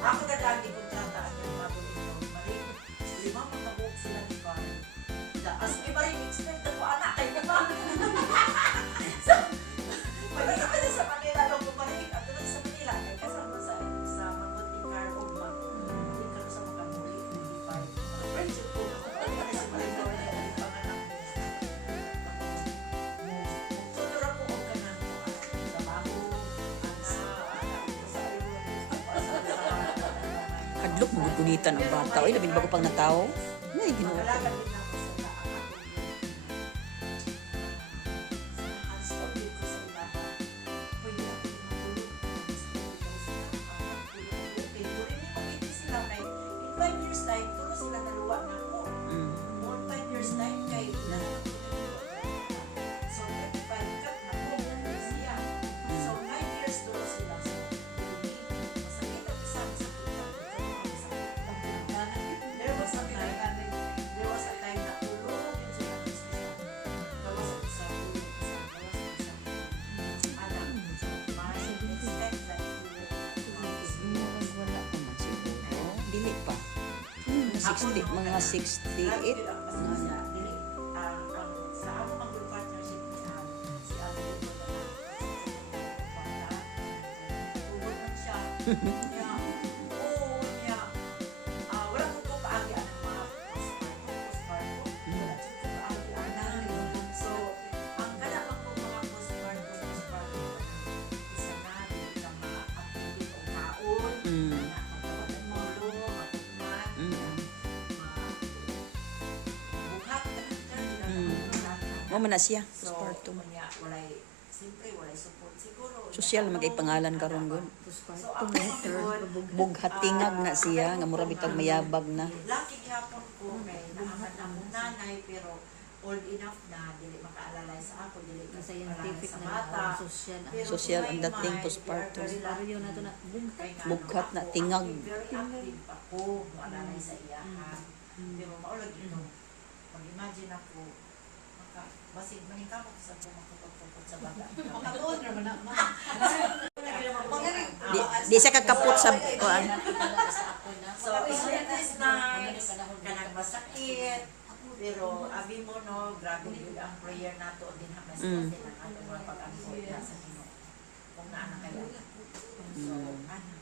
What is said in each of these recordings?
Ako na lagi kong tataan yung bago ito. Maring, lima magkabuok sila ni Carl. As may maring expect na po anak kayo na ba? So, pagkita ka na sa Manila, nung pumaring at doon sa Manila, ay kasama sa mangot ni Carl o mag, hindi ka sa makamuli, hindi pa. Friendship ko, ay pa sa Manila, ay panganak. Tuturo ko ang kanang trabaho, Kadlok mo gunitan ang bata. Oy, labi bago pang natawo. Ay, Ginoo. Dili pa. 60, mga 68. Sa ako mag-partnership ni si Ate tugod man siya. Wala ko po paagi ang mga postcard ko. Wala ko paagi ang so, ang kalaman ko mga postcard ko, isa na, hindi ka ma-activate o kaon, magkawalan mo, Mo man na siya. so, Sparto. walay, siyempre, walay support. Siguro, Sosyal magay pangalan karon gon. so, ako yun, Bughatingag na siya nga mura bitag mayabag na. laki hapon ko, kay naaman ang nanay, pero old enough na, dili makaalalay sa ako, dili Sa kasi scientific sa na bata. social. Pero Social ang may dating mind, postpartum. very Baryo na to na Kay nga, Bughat na ako, tingag. Very active ako, maalalay sa iyahan. Pero maulag ito, mag-imagine ako, basig maningkamot sa pumakapagpupot sa bata. Makatuon naman na. Di siya kakapot sa kuan. So, it is nice, kanang masakit, pero abi mo no, grabe yun ang prayer nato din hamas natin ang ating mga pag-angkot na sa Ginoo. Kung naana kayo. So, ano,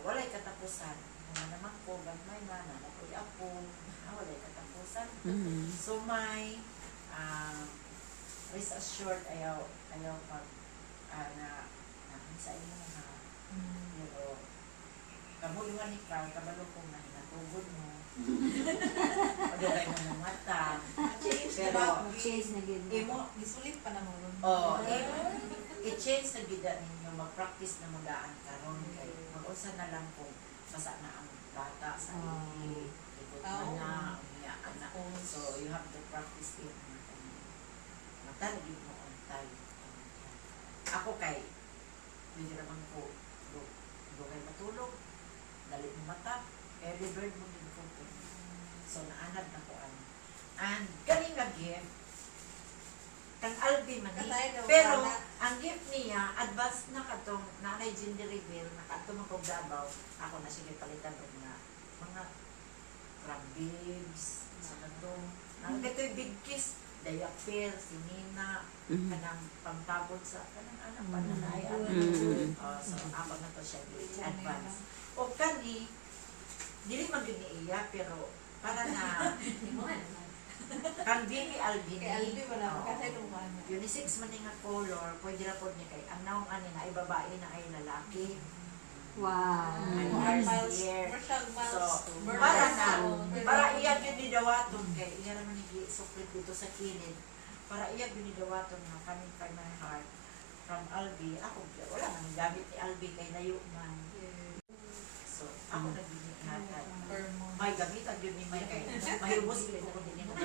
walay katapusan. Mga naman ko, gagmay na, nanapoy ako, walay katapusan. So, may rest assured ayaw pag na sa inyo na pero kamuluhan ni Carl, kabalo kong na hinatugod mo pagdagay mo ng mata pero Change na gid. Gisulit pa naman. i-change na gida ninyo mag-practice na mudaan karon kay mag-usa na lang kung basa na ang bata sa ili ikot man na umiya anak so you have to practice it matalagid mo on time ako kay hindi naman ko kay matulog dali mo mata early bird mo din ko so naanad na ko and galing nga gift kang Albi man pero ang gift niya advance na katong nanay gender reveal na katong Davao, ako na sige palitan og mga crab bibs, sa katong ito'y big kiss, Dayapil, si Nina, Mhm. kanang pangtabot sa kanang anak pananayan. So ako na to siya advance. O kani, dili man yun ni iya, pero para na kan Bibi Albini. Kay Albi wala oo, pa kasi nung ano. unisex man nga color, pwede ra pod niya kay ang naong ani na ay babae na ay lalaki. Wow. Ay, Miles, first year. Marshall Miles. So, Burles. para na, Oo. para iya yun ni dawaton kay iya naman ni suklit dito sa kilid. Para iya yun ni dawaton na coming from my heart from Albi. Ako, wala nang gamit ni Albi kay layo man. So, ako nagbili hatag. May gamitan yun ni May kay mahibos ko ko din mo.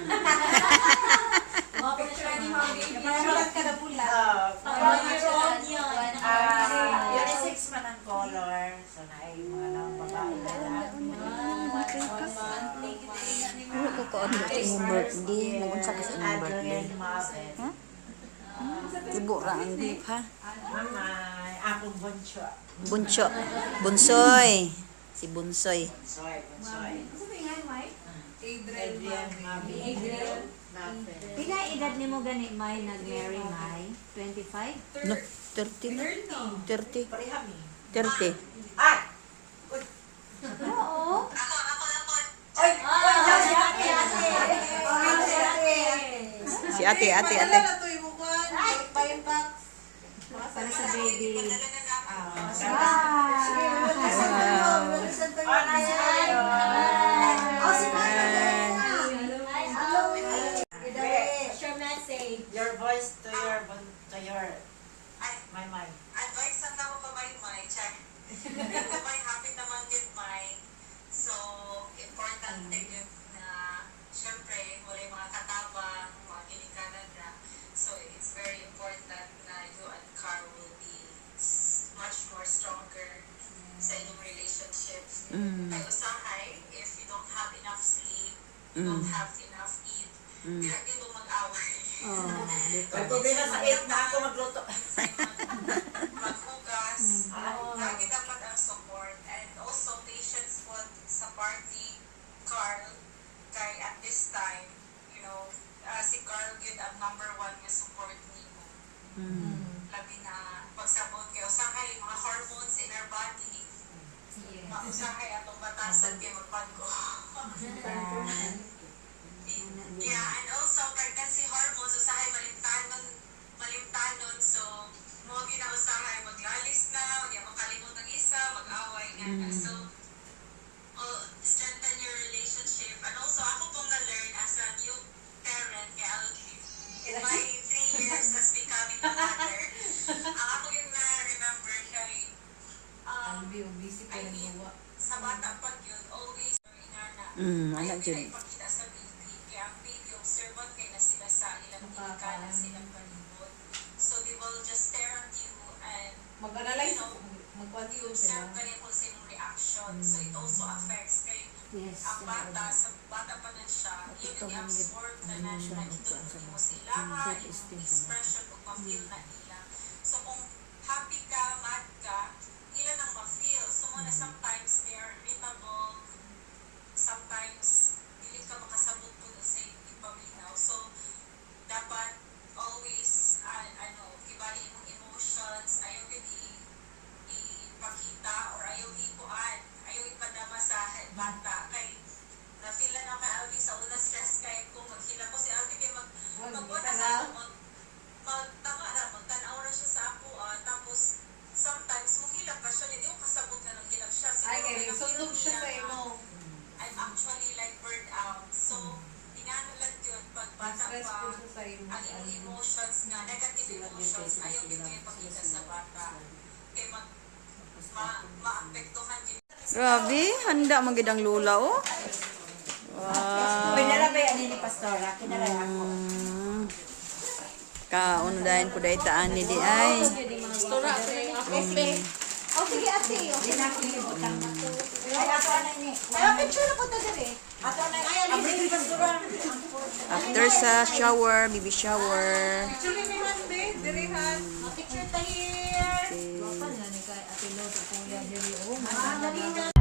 Napasulat ka na pula. Unisex man ang color. So, na ay mga lang babae lalaki. Ano ko ko ano sa imong birthday? Nagunsa ka sa imong birthday? Adrian Mabet. Ibo ra ang gift ha. Mamay, akong bunso. Bunso. Bunsoy. Si Bunsoy. Bunsoy, bunsoy. Adrian Mabet. Adrian. Pila edad nimo gani May nag-marry May? 25? No, 30 na. 30. Parehami. 30. Ah! Oo. Oy! Oy! Si ate! Si ate. Wala na to yung mukhaan. Payin box. Para sa baby. Your voice to your my. Advice lang ako pa may check. May happy naman din may. So, important din yun na syempre, wala yung mga katabang, mga ginikanan na. So, it's very important na you and Carl will be much more stronger sa inyong relationship. Kaya usahay, if you don't have enough sleep, you don't have enough eat, kaya dito mag-away. Problema sa 8 na ako magluto. Maghugas. Lagi dapat ang support. And also, patience po sa party, Carl. Kay at this time, you know, si Carl yun ang number 1 na support nimo. Labi na pagsabot kayo. Usahay, mga hormones in our body. Usahay atong batasan kayo magbago. Yeah, and also, pregnancy hormones, usahay malimtanon, so, mga ginausahay, maglalis na, huwag makalimot ng isa, mag-away nga. So, strengthen your relationship. And also, ako pong na-learn as a new parent kay Algie, in my 3 years as becoming a mother, ang ako yung na-remember kay, Albi, busy ka ng gawa. sa bata pag yun, always, inana, Anak ayaw jud. nila ipakita sa baby. Kaya ang baby, observant kayo na sila sa ilang tingkanan, silang palibot. So they will just stare at you and Mag-analyze, you mag-quantum sila. observe ka rin kung sa inyong reaction. So it also affects kayo. Yes. Ang bata, sa bata pa na siya, yun yung i-absorb na nandito mo sa ilaha, yung expression o ma-feel na nila. So kung happy ka, mad ka, ilan ang ma-feel. So muna sometimes they are irritable, sometimes dili ka makasabot po sa ipaminaw. So dapat always ibali mong emotions, ayaw yun ipakita or ayaw ikuan, ayaw ipadama sa bata. Kay na-feel na kay Alvi sa una stress kay kung maghila ko si Alvi kay magbuhat sa ako magtanga na, magtanaw na siya sa ako tapos sometimes muhilap pa siya, hindi ko kasabot na nang hilap siya. Ay, Siguro kaya may sundog na-feel siya sa niya na, imo. I'm actually like burned out. So, ingano lang yun, pag bata Stressful pa, siya sa imo. ang iyong emotions nga, negative emotions, ayaw dito yung pakita sa bata. Kaya maapektuhan din. Grabe, handa man gid ang lula oh. Wow. Pinalabay ani ni Pastora, kinalay ako. Kaon dahin ko dahi taan ni di ay. Tora, Oh, sige ate. Di na ako libutan. Ay, ato anay ni. Ay, picture na po ta diri. Ato anay. Ang baby Pastora. After sa shower, baby shower. actually ni Monday, dirihan. Picture ta here. Okay. Wapa na ni kay ate Lo sa kuya diri oh. Ah, dali na.